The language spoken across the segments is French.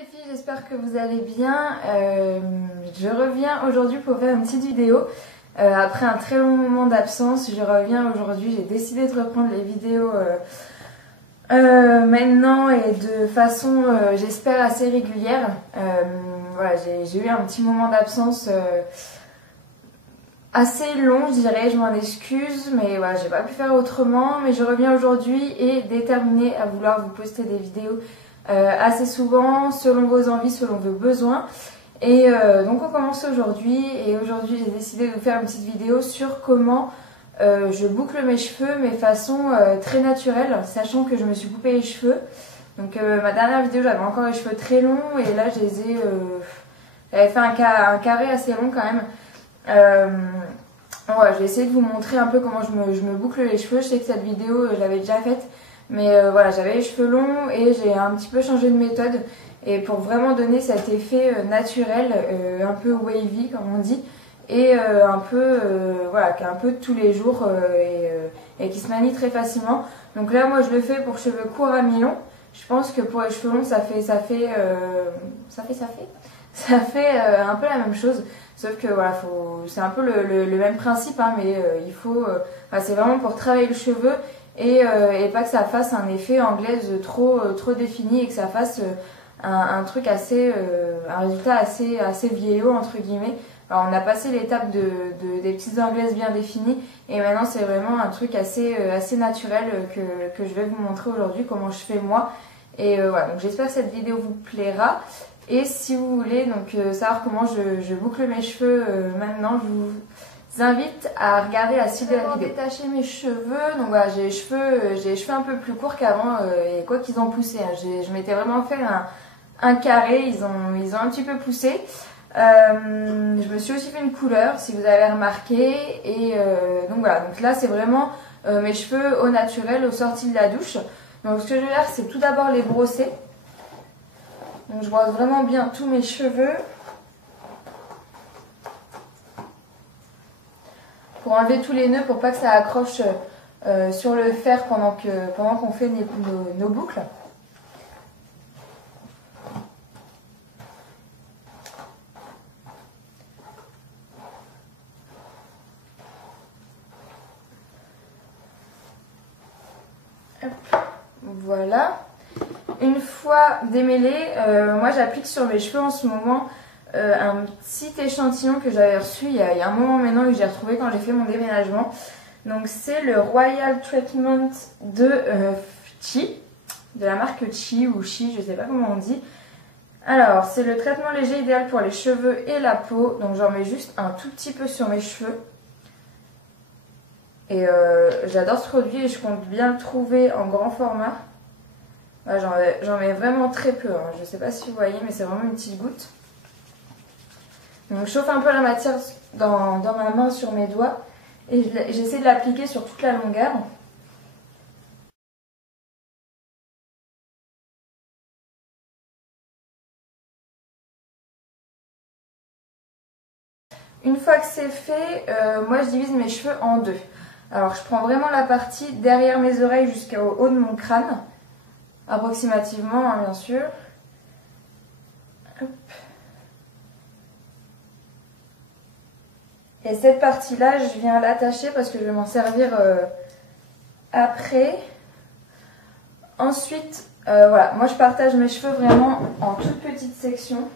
les filles, j'espère que vous allez bien. Je reviens aujourd'hui pour faire une petite vidéo. Après un très long moment d'absence, je reviens aujourd'hui. J'ai décidé de reprendre les vidéos maintenant et de façon, j'espère, assez régulière. Voilà, j'ai eu un petit moment d'absence assez long, je dirais, je m'en excuse, mais voilà, j'ai pas pu faire autrement. Mais je reviens aujourd'hui et déterminée à vouloir vous poster des vidéos assez souvent, selon vos envies, selon vos besoins. Et donc on commence aujourd'hui, et aujourd'hui j'ai décidé de vous faire une petite vidéo sur comment je boucle mes cheveux, mais façon très naturelle, sachant que je me suis coupé les cheveux. Donc ma dernière vidéo, j'avais encore les cheveux très longs, et là je les ai... j'avais fait un carré assez long quand même. Ouais, je vais essayer de vous montrer un peu comment je me boucle les cheveux. Je sais que cette vidéo je l'avais déjà faite, mais voilà, j'avais les cheveux longs et j'ai un petit peu changé de méthode, et pour vraiment donner cet effet naturel, un peu wavy comme on dit, et un peu voilà, qui est un peu de tous les jours, et qui se manie très facilement. Donc là moi je le fais pour cheveux courts à mi-long. Je pense que pour les cheveux longs ça fait un peu la même chose. Sauf que voilà, c'est un peu le même principe, hein, mais il faut, c'est vraiment pour travailler le cheveu, et pas que ça fasse un effet anglaise trop défini, et que ça fasse un truc assez, un résultat assez vieillot entre guillemets. Alors on a passé l'étape des petites anglaises bien définies, et maintenant c'est vraiment un truc assez naturel que je vais vous montrer aujourd'hui, comment je fais moi. Et voilà, donc j'espère que cette vidéo vous plaira. Et si vous voulez donc savoir comment je boucle mes cheveux maintenant, je vous invite à regarder la suite de la vidéo. Détacher mes cheveux, donc voilà, j'ai les cheveux un peu plus courts qu'avant, et quoi qu'ils ont poussé, hein. Je m'étais vraiment fait un carré, ils ont un petit peu poussé. Je me suis aussi fait une couleur, si vous avez remarqué, et donc voilà, donc là c'est vraiment mes cheveux au naturel, au sorti de la douche. Donc ce que je vais faire, c'est tout d'abord les brosser. Donc je brosse vraiment bien tous mes cheveux pour enlever tous les nœuds, pour pas que ça accroche sur le fer pendant qu'on fait nos boucles. Hop, voilà. Une fois démêlé, moi j'applique sur mes cheveux en ce moment un petit échantillon que j'avais reçu il y a un moment maintenant, et que j'ai retrouvé quand j'ai fait mon déménagement. Donc c'est le Royal Treatment de Chi, de la marque Chi ou Chi, je sais pas comment on dit. Alors c'est le traitement léger idéal pour les cheveux et la peau, donc j'en mets juste un tout petit peu sur mes cheveux. Et j'adore ce produit, et je compte bien le trouver en grand format. J'en mets vraiment très peu, hein. Je ne sais pas si vous voyez, mais c'est vraiment une petite goutte. Donc je chauffe un peu la matière dans ma main, sur mes doigts, et j'essaie de l'appliquer sur toute la longueur. Une fois que c'est fait, moi je divise mes cheveux en deux. Alors je prends vraiment la partie derrière mes oreilles jusqu'au haut de mon crâne, approximativement, hein, bien sûr. Hop. Et cette partie-là, je viens l'attacher parce que je vais m'en servir après. Ensuite, voilà, moi je partage mes cheveux vraiment en toutes petites sections.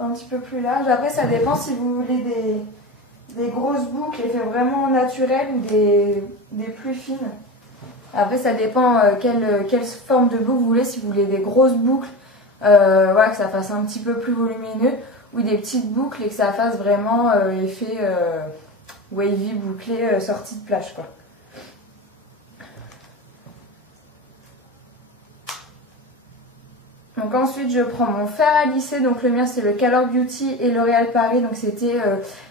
Un petit peu plus large. Après, ça dépend si vous voulez des grosses boucles, effet vraiment naturel, ou des plus fines. Après, ça dépend quelle forme de boucle vous voulez. Si vous voulez des grosses boucles, voilà, que ça fasse un petit peu plus volumineux, ou des petites boucles et que ça fasse vraiment effet wavy bouclé, sortie de plage, quoi. Donc ensuite je prends mon fer à lisser, donc le mien c'est le Color Beauty et L'Oréal Paris, donc c'était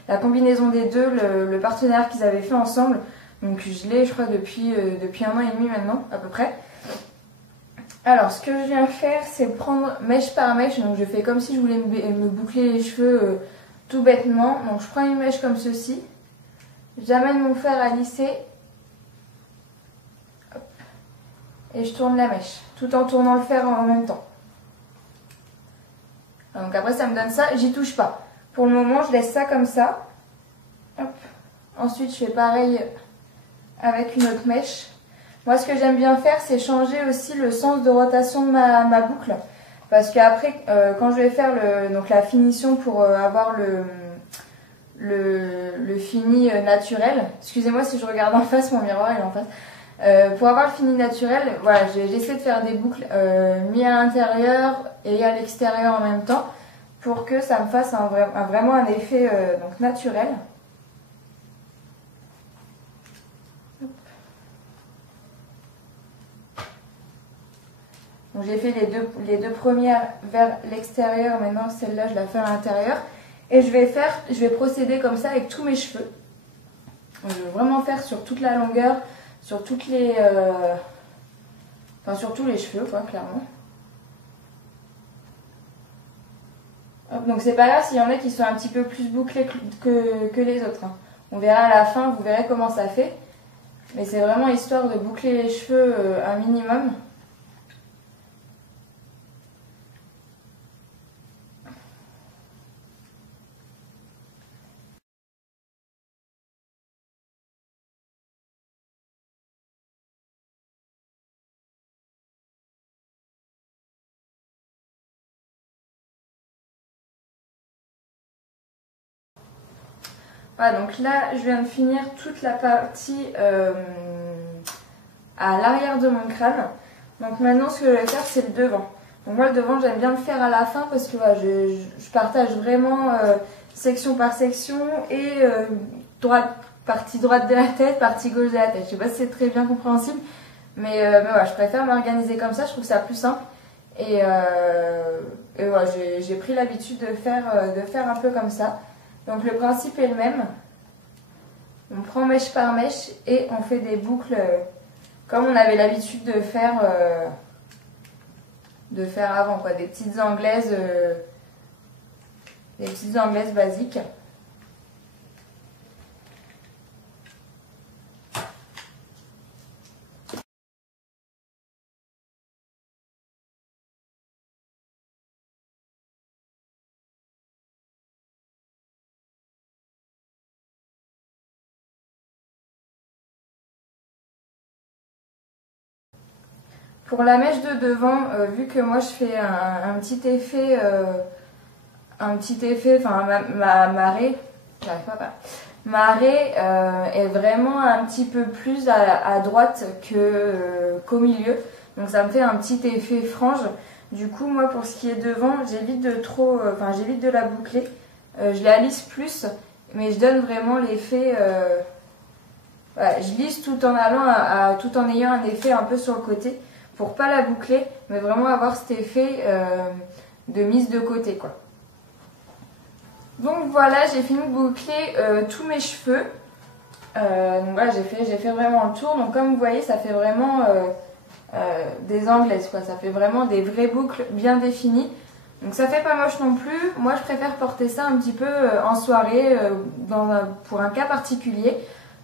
la combinaison des deux, le partenaire qu'ils avaient fait ensemble. Donc je l'ai, je crois, depuis 1 an et demi maintenant à peu près. Alors ce que je viens faire, c'est prendre mèche par mèche, donc je fais comme si je voulais me boucler les cheveux tout bêtement. Donc je prends une mèche comme ceci, j'amène mon fer à lisser. Hop. et je tourne la mèche, tout en tournant le fer en même temps. Donc après ça me donne ça, j'y touche pas. Pour le moment je laisse ça comme ça. Hop. Ensuite je fais pareil avec une autre mèche. Moi ce que j'aime bien faire c'est changer aussi le sens de rotation de ma boucle. Parce qu'après quand je vais faire donc la finition pour avoir le fini naturel. Excusez-moi si je regarde en face, mon miroir il est en face. Pour avoir le fini naturel, voilà, j'essaie de faire des boucles mis à l'intérieur et à l'extérieur en même temps pour que ça me fasse vraiment un effet donc naturel. Donc j'ai fait les deux premières vers l'extérieur, maintenant celle-là je la fais à l'intérieur. Et je vais procéder comme ça avec tous mes cheveux. Je vais vraiment faire sur toute la longueur, sur toutes les... sur tous les cheveux, quoi, clairement. Hop, donc c'est pas grave s'il y en a qui sont un petit peu plus bouclés que les autres. Hein. On verra à la fin, vous verrez comment ça fait. Mais c'est vraiment histoire de boucler les cheveux un minimum. Voilà, donc là, je viens de finir toute la partie à l'arrière de mon crâne. Donc maintenant, ce que je vais faire, c'est le devant. Donc moi, le devant, j'aime bien le faire à la fin parce que voilà, je partage vraiment section par section et partie droite de la tête, partie gauche de la tête. Je sais pas si c'est très bien compréhensible, mais voilà, je préfère m'organiser comme ça, je trouve ça plus simple. Et voilà, j'ai pris l'habitude de faire un peu comme ça. Donc le principe est le même. On prend mèche par mèche et on fait des boucles comme on avait l'habitude de faire avant, quoi. Des petites anglaises basiques. Pour la mèche de devant, vu que moi je fais un petit effet, enfin ma marée, j'arrive pas à parler. Ma raie est vraiment un petit peu plus à droite qu'au milieu, donc ça me fait un petit effet frange. Du coup, moi pour ce qui est devant, j'évite de la boucler, je la lisse plus, mais je donne vraiment l'effet. Voilà, je lisse tout tout en ayant un effet un peu sur le côté. Pour pas la boucler, mais vraiment avoir cet effet de mise de côté, quoi. Donc voilà, j'ai fini de boucler tous mes cheveux. Donc voilà, j'ai fait vraiment le tour. Donc comme vous voyez, ça fait vraiment des anglaises, quoi. Ça fait vraiment des vraies boucles bien définies. Donc ça fait pas moche non plus. Moi, je préfère porter ça un petit peu en soirée, pour un cas particulier.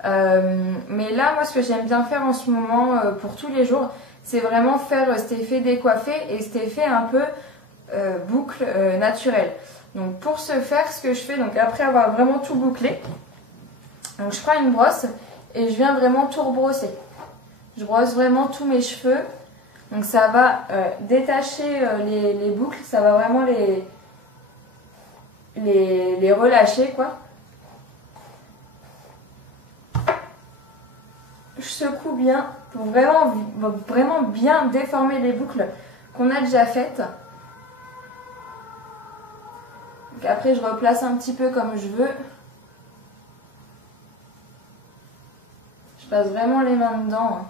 Mais là, moi, ce que j'aime bien faire en ce moment, pour tous les jours, c'est vraiment faire cet effet décoiffé et cet effet un peu boucle naturelle. Donc pour ce faire, ce que je fais, donc après avoir vraiment tout bouclé, donc je prends une brosse et je viens vraiment tout rebrosser. Je brosse vraiment tous mes cheveux. Donc ça va détacher les boucles, ça va vraiment les relâcher, quoi. Je secoue bien pour vraiment bien déformer les boucles qu'on a déjà faites. Donc après je replace un petit peu comme je veux. Je passe vraiment les mains dedans.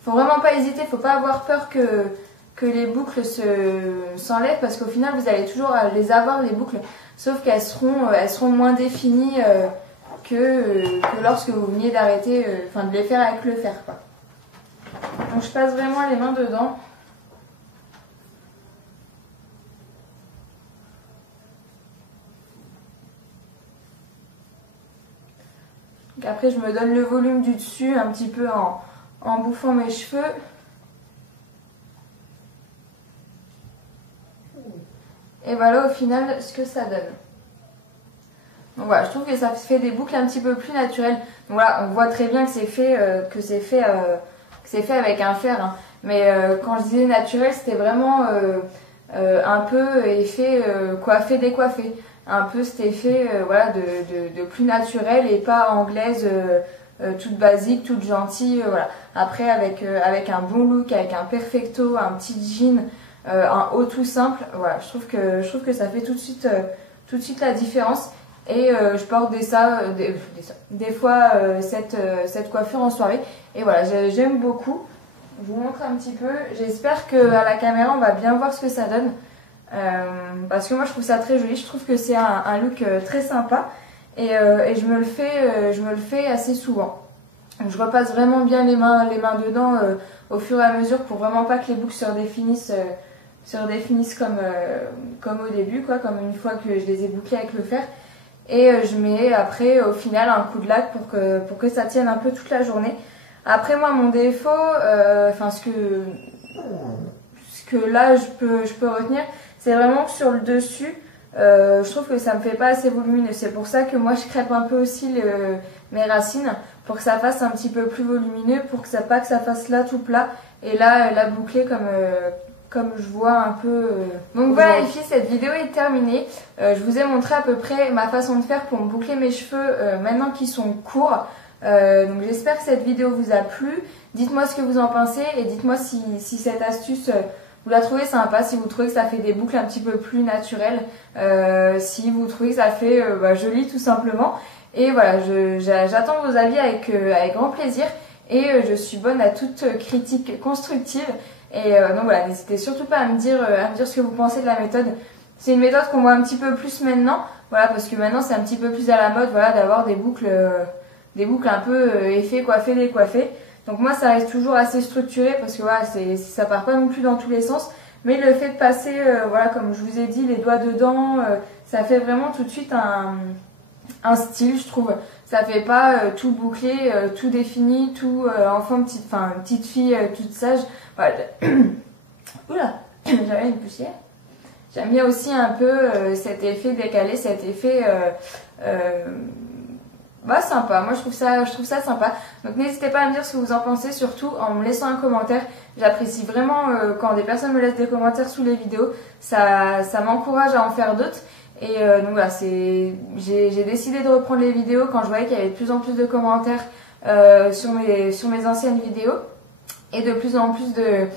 Faut vraiment pas hésiter, faut pas avoir peur que les boucles s'enlèvent parce qu'au final vous allez toujours les avoir, les boucles, sauf qu'elles seront moins définies que lorsque vous veniez d'arrêter, de les faire avec le fer, quoi. Donc je passe vraiment les mains dedans. Donc après je me donne le volume du dessus un petit peu en bouffant mes cheveux. Et voilà au final ce que ça donne. Donc voilà, je trouve que ça fait des boucles un petit peu plus naturelles. Donc voilà, on voit très bien que c'est fait, avec un fer. Hein. Mais quand je disais naturel, c'était vraiment un peu effet coiffé, décoiffé. Un peu cet effet voilà, de plus naturel et pas anglaise, toute basique, toute gentille. Voilà. Après, avec un bon look, avec un perfecto, un petit jean, un haut tout simple, voilà, je trouve que ça fait tout de suite la différence. Et je porte des fois cette coiffure en soirée. Et voilà, j'aime beaucoup. Je vous montre un petit peu. J'espère qu'à la caméra, on va bien voir ce que ça donne. Parce que moi, je trouve ça très joli. Je trouve que c'est un look très sympa. Et je me le fais assez souvent. Donc, je repasse vraiment bien les mains dedans au fur et à mesure pour vraiment pas que les boucles se redéfinissent comme au début, quoi, comme une fois que je les ai bouclées avec le fer. Et je mets après au final un coup de laque pour que ça tienne un peu toute la journée. Après moi mon défaut, enfin ce que là je peux retenir, c'est vraiment que sur le dessus, je trouve que ça me fait pas assez volumineux. C'est pour ça que moi je crêpe un peu aussi mes racines pour que ça fasse un petit peu plus volumineux, pour que ça fasse là tout plat et là la boucler comme je vois un peu. Donc voilà les filles, cette vidéo est terminée. Je vous ai montré à peu près ma façon de faire pour me boucler mes cheveux maintenant qu'ils sont courts. Donc j'espère que cette vidéo vous a plu. Dites-moi ce que vous en pensez et dites-moi si cette astuce vous la trouvez sympa, si vous trouvez que ça fait des boucles un petit peu plus naturelles, si vous trouvez que ça fait joli tout simplement. Et voilà, j'attends vos avis avec grand plaisir et je suis bonne à toute critique constructive. Et donc voilà, n'hésitez surtout pas à me dire ce que vous pensez de la méthode. C'est une méthode qu'on voit un petit peu plus maintenant, voilà, parce que maintenant c'est un petit peu plus à la mode, voilà, d'avoir des boucles un peu effet coiffé, décoiffé. Donc moi ça reste toujours assez structuré parce que voilà, ça part pas non plus dans tous les sens. Mais le fait de passer, voilà, comme je vous ai dit, les doigts dedans, ça fait vraiment tout de suite un style, je trouve. Ça fait pas tout bouclé, tout défini, tout petite fille toute sage. Voilà. Oula, j'avais une poussière. J'aime bien aussi un peu cet effet décalé, cet effet sympa. Moi je trouve ça sympa. Donc n'hésitez pas à me dire ce que vous en pensez, surtout en me laissant un commentaire. J'apprécie vraiment quand des personnes me laissent des commentaires sous les vidéos. Ça m'encourage à en faire d'autres. Et donc voilà, j'ai décidé de reprendre les vidéos quand je voyais qu'il y avait de plus en plus de commentaires sur mes anciennes vidéos et de plus en plus de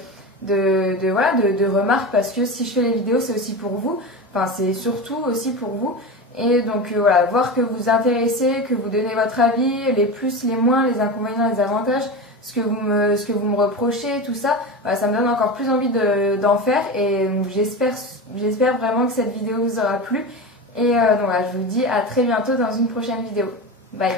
remarques, parce que si je fais les vidéos c'est aussi pour vous, enfin c'est surtout aussi pour vous. Et donc voilà, voir que vous vous intéressez, que vous donnez votre avis, les plus, les moins, les inconvénients, les avantages, ce que vous me reprochez, tout ça, voilà, ça me donne encore plus envie d'en faire. Et j'espère vraiment que cette vidéo vous aura plu. Et donc voilà, je vous dis à très bientôt dans une prochaine vidéo. Bye.